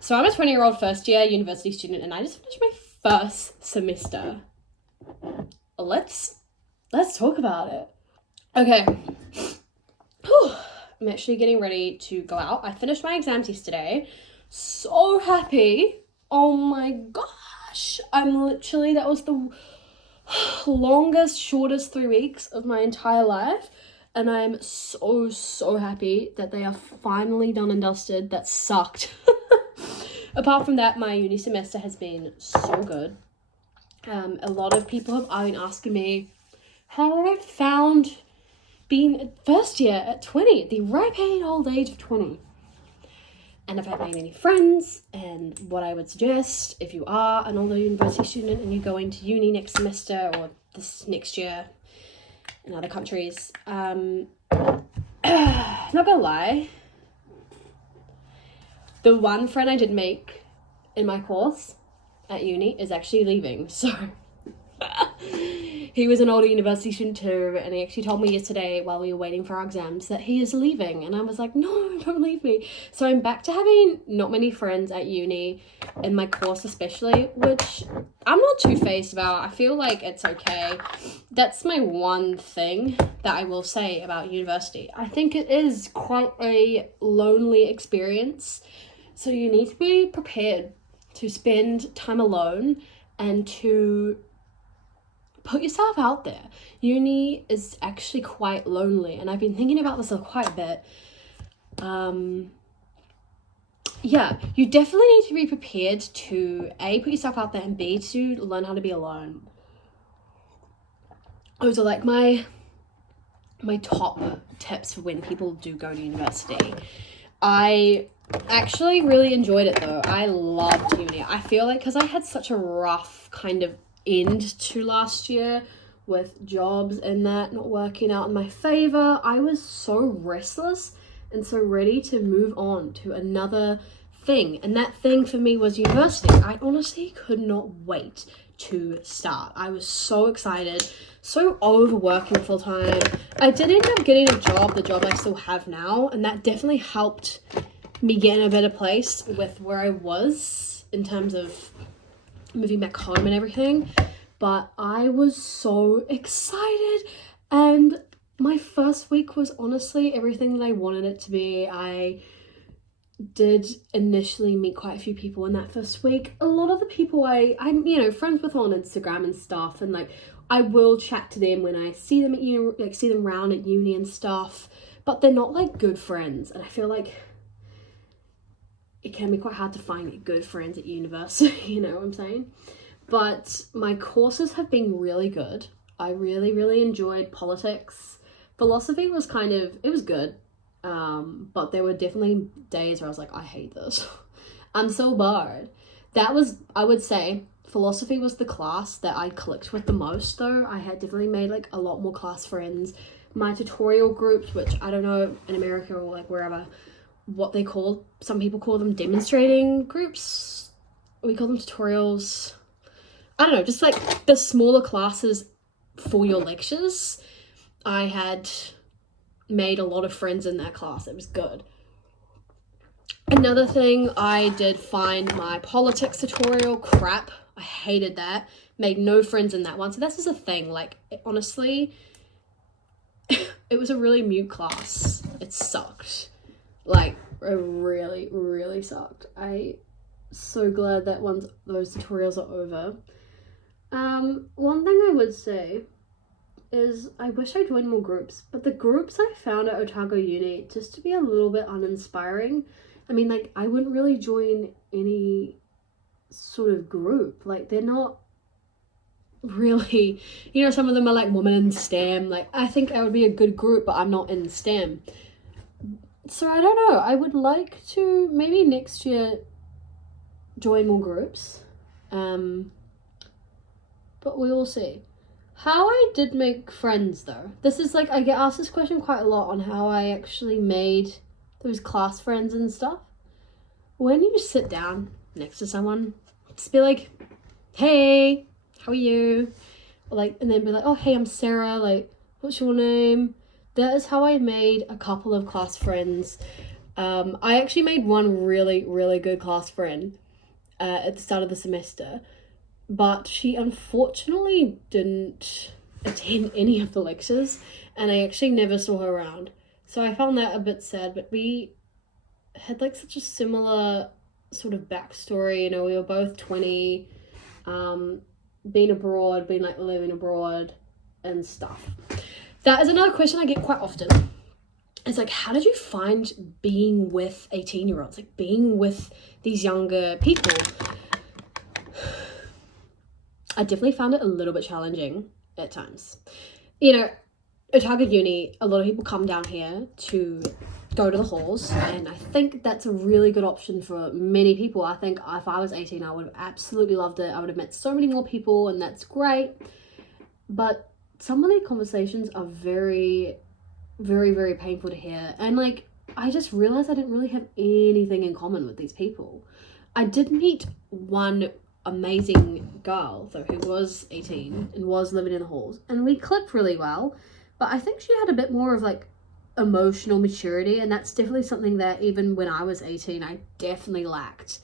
So I'm a 20-year-old first-year university student, and I just finished my first semester. Let's talk about it. Okay. Whew. I'm actually getting ready to go out. I finished my exams yesterday. So happy. Oh my gosh. That was the longest, shortest 3 weeks of my entire life. And I'm so happy that they are finally done and dusted. That sucked. Apart from that, my uni semester has been so good. A lot of people have been asking me how I found being first year at 20, the ripe old age of 20. And if I've made any friends, and what I would suggest if you are an older university student and you're going to uni next semester or this next year in other countries. Not gonna lie, the one friend I did make in my course at uni is actually leaving, so he was an older university student too, and he actually told me yesterday while we were waiting for our exams that he is leaving, and I was like, no, don't leave me. So I'm back to having not many friends at uni, in my course especially, which I'm not too phased about. I feel like it's okay. That's my one thing that I will say about university. I think it is quite a lonely experience, so you need to be prepared to spend time alone and to put yourself out there. Uni is actually quite lonely, and I've been thinking about this quite a bit. Yeah, you definitely need to be prepared to A, put yourself out there, and B, to learn how to be alone. Those are like my top tips for when people do go to university. I actually really enjoyed it though. I loved uni. I feel like because I had such a rough kind of end to last year with jobs and that not working out in my favor, I was so restless and so ready to move on to another thing, and that thing for me was university. I honestly could not wait to start. I was so excited, so over working full time. I did end up getting a job, the job I still have now, and that definitely helped me get in a better place with where I was in terms of moving back home and everything. But I was so excited, and my first week was honestly everything that I wanted it to be. I did initially meet quite a few people in that first week. A lot of the people I'm friends with on Instagram and stuff, and like I will chat to them when I see them at uni, like see them around at uni and stuff, but they're not like good friends, and I feel like it can be quite hard to find good friends at university, you know what I'm saying? But my courses have been really good. I really enjoyed politics. Philosophy was it was good. But there were definitely days where I was like, I hate this. I'm so bored. I would say, philosophy was the class that I clicked with the most though. I had definitely made like a lot more class friends. My tutorial groups, which I don't know in America or like wherever, what they call, some people call them demonstrating groups. We call them tutorials. I don't know, just like the smaller classes for your lectures. I had made a lot of friends in that class. It was good. Another thing, I did find my politics tutorial crap. I hated that. Made no friends in that one. So that's just a thing. Like, honestly, it was a really mute class. It sucked. Like, it really sucked. I'm so glad that those tutorials are over. One thing I would say is I wish I joined more groups, but the groups I found at Otago Uni just to be a little bit uninspiring. I mean, like, I wouldn't really join any sort of group. Like, they're not really, some of them are like women in STEM. Like, I think I would be a good group, but I'm not in STEM. So I don't know. I would like to maybe next year join more groups. But we will see. How I did make friends though. This is like, I get asked this question quite a lot on how I actually made those class friends and stuff. When you sit down next to someone, just be like, hey, how are you? Like, and then be like, oh, hey, I'm Sarah. Like, what's your name? That is how I made a couple of class friends. I actually made one really, really good class friend at the start of the semester, but she unfortunately didn't attend any of the lectures, and I actually never saw her around. So I found that a bit sad, but we had like such a similar sort of backstory. You know, we were both 20, been abroad, been like living abroad and stuff. That is another question I get quite often. It's like, how did you find being with 18-year-olds, like being with these younger people? I definitely found it a little bit challenging at times. You know, Otago Uni, a lot of people come down here to go to the halls, and I think that's a really good option for many people. I think if I was 18, I would have absolutely loved it. I would have met so many more people, and that's great. But some of the conversations are very, very, very painful to hear. And like, I just realized I didn't really have anything in common with these people. I did meet one amazing girl, though, who was 18 and was living in the halls, and we clicked really well. But I think she had a bit more of like emotional maturity, and that's definitely something that even when I was 18, I definitely lacked.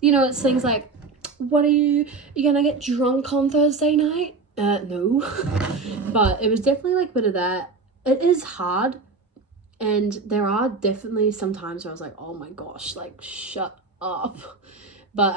You know, it's things like, what are you gonna get drunk on Thursday night? No. But it was definitely like a bit of that. It is hard, and there are definitely some times where I was like, oh my gosh, like shut up. But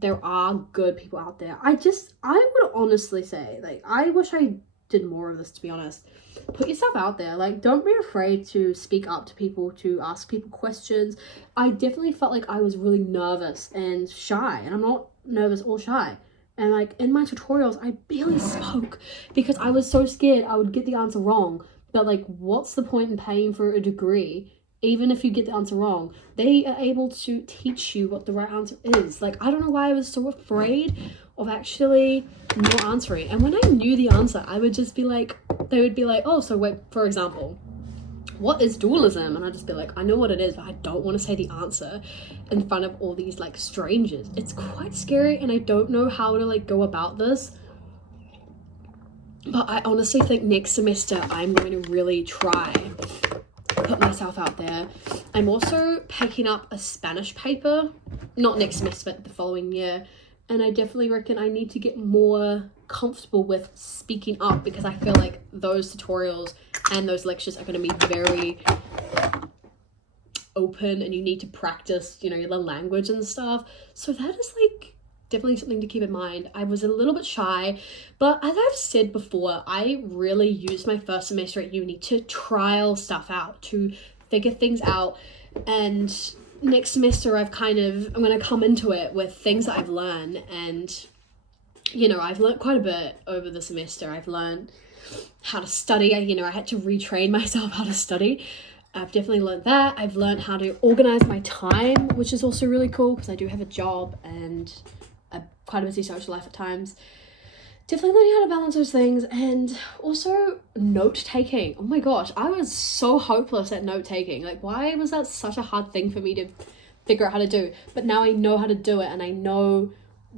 there are good people out there. I would honestly say, like, I wish I did more of this, to be honest. Put yourself out there. Like, don't be afraid to speak up to people, to ask people questions. I definitely felt like I was really nervous and shy, and I'm not nervous or shy. And like in my tutorials, I barely spoke because I was so scared I would get the answer wrong. But like, what's the point in paying for a degree? Even if you get the answer wrong, they are able to teach you what the right answer is. Like, I don't know why I was so afraid of actually not answering. And when I knew the answer, I would just be like, they would be like, oh, so wait, for example, what is dualism? And I'd just be like, I know what it is, but I don't want to say the answer in front of all these like strangers. It's quite scary, and I don't know how to like go about this. But I honestly think next semester I'm going to really try put myself out there. I'm also picking up a Spanish paper, not next semester, but the following year. And I definitely reckon I need to get more comfortable with speaking up, because I feel like those tutorials and those lectures are going to be very open, and you need to practice, you know, the language and stuff. So that is like definitely something to keep in mind. I was a little bit shy, but as I've said before, I really used my first semester at uni to trial stuff out, to figure things out. And next semester I'm going to come into it with things that I've learned. And, you know, I've learned quite a bit over the semester. I've learned how to study. I had to retrain myself how to study. I've definitely learned that. I've learned how to organize my time, which is also really cool because I do have a job and quite a busy social life at times. Definitely learning how to balance those things. And also note-taking. Oh my gosh, I was so hopeless at note-taking. Like, why was that such a hard thing for me to figure out how to do? But now I know how to do it, and I know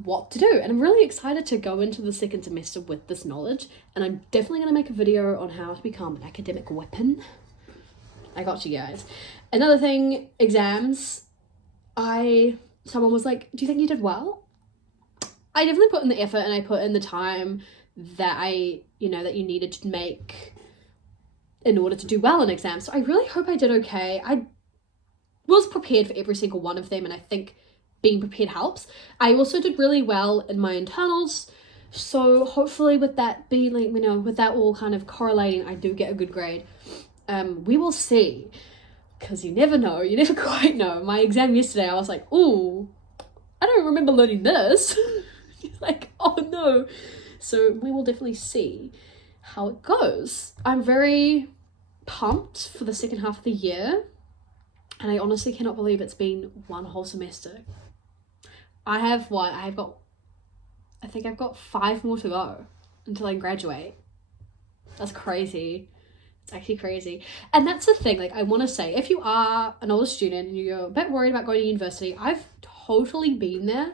what to do. And I'm really excited to go into the second semester with this knowledge. And I'm definitely going to make a video on how to become an academic weapon. I got you guys. Another thing, exams. Someone was like, do you think you did well? I definitely put in the effort, and I put in the time that that you needed to make in order to do well in exams. So I really hope I did okay. I was prepared for every single one of them, and I think being prepared helps. I also did really well in my internals. So hopefully with that being like, with that all kind of correlating, I do get a good grade. We will see, because you never know. You never quite know. My exam yesterday, I was like, ooh, I don't remember learning this. Like, oh no. So we will definitely see how it goes. I'm very pumped for the second half of the year, and I honestly cannot believe it's been one whole semester. I think I've got 5 more to go until I graduate. That's crazy. It's actually crazy. And that's the thing, like, I want to say, if you are an older student and you're a bit worried about going to university, I've totally been there.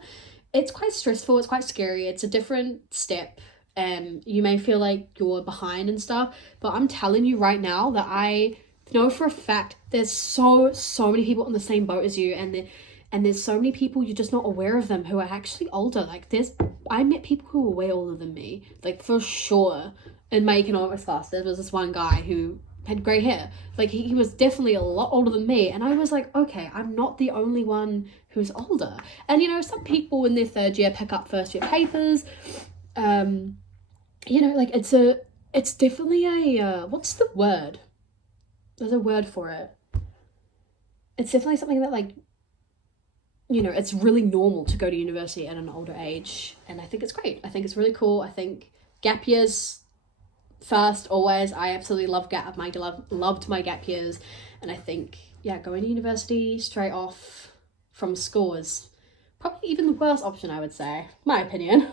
It's quite stressful, it's quite scary, it's a different step, and you may feel like you're behind and stuff, but I'm telling you right now that I know for a fact there's so many people on the same boat as you, and there's so many people you're just not aware of them who are actually older. Like I met people who were way older than me, like for sure. In my economics class, there was this one guy who had grey hair. Like he was definitely a lot older than me, and I was like, okay, I'm not the only one who's older. And you know, some people in their third year pick up first year papers. You know, like it's definitely a what's the word? There's a word for it. It's definitely something that, like, you know, it's really normal to go to university at an older age, and I think it's great. I think it's really cool. I think gap years first, always. I absolutely loved my gap years, and I think, yeah, going to university straight off from school is probably even the worst option, I would say, my opinion.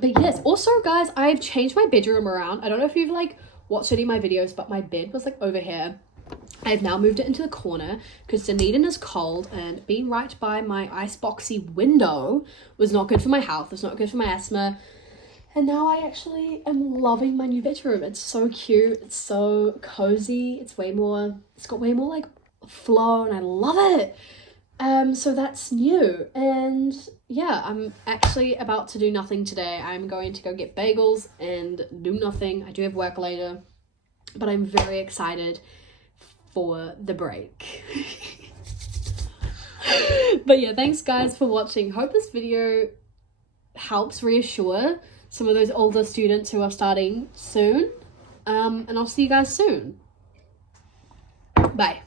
But yes, also guys, I've changed my bedroom around. I don't know if you've like watched any of my videos, but my bed was like over here. I've now moved it into the corner because Dunedin is cold, and being right by my iceboxy window was not good for my health. It's not good for my asthma. And now I actually am loving my new bedroom. It's so cute. It's so cozy. It's got way more like flow, and I love it. So that's new. And yeah, I'm actually about to do nothing today. I'm going to go get bagels and do nothing. I do have work later, but I'm very excited for the break. But yeah, thanks guys for watching. Hope this video helps reassure some of those older students who are starting soon. And I'll see you guys soon. Bye.